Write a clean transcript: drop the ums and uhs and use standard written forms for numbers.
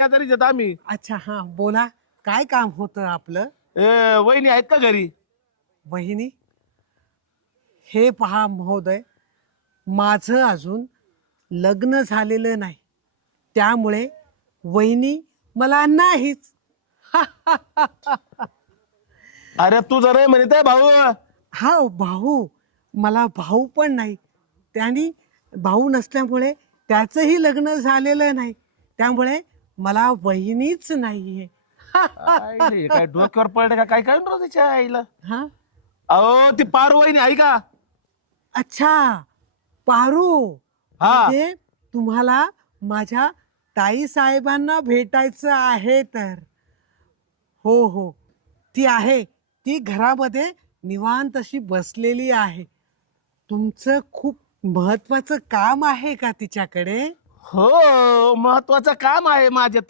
शेजारीच येत आम्ही. अच्छा, हा बोला. काय काम होतं आपलं? वहिनी आहेत का घरी? वहिनी, हे पहा महोदय, माझं अजून लग्न झालेलं नाही, त्यामुळे वहिनी मला नाहीच. अरे तू जरा म्हणत आहे भाऊ. हा भाऊ, मला भाऊ पण नाही. त्यांनी भाऊ नसल्यामुळे त्याचंही लग्न झालेलं नाही, त्यामुळे मला वहिनीच नाहीये. आईले, काय डोक्यावर पडले का काय काय म्हणतो त्याच्या आईला? हा, अहो ती पारू वहिनी आहे का? अच्छा, पारू. हा. म्हणजे तुम्हाला माझ्या ताई साहेबांना भेटायचं आहे तर? हो हो, ती आहे. ती घरामध्ये निवांत अशी बसलेली आहे. तुमचं खूप महत्वाचं काम आहे का तिच्याकडे? हो, महत्वाचं काम आहे माझ्या.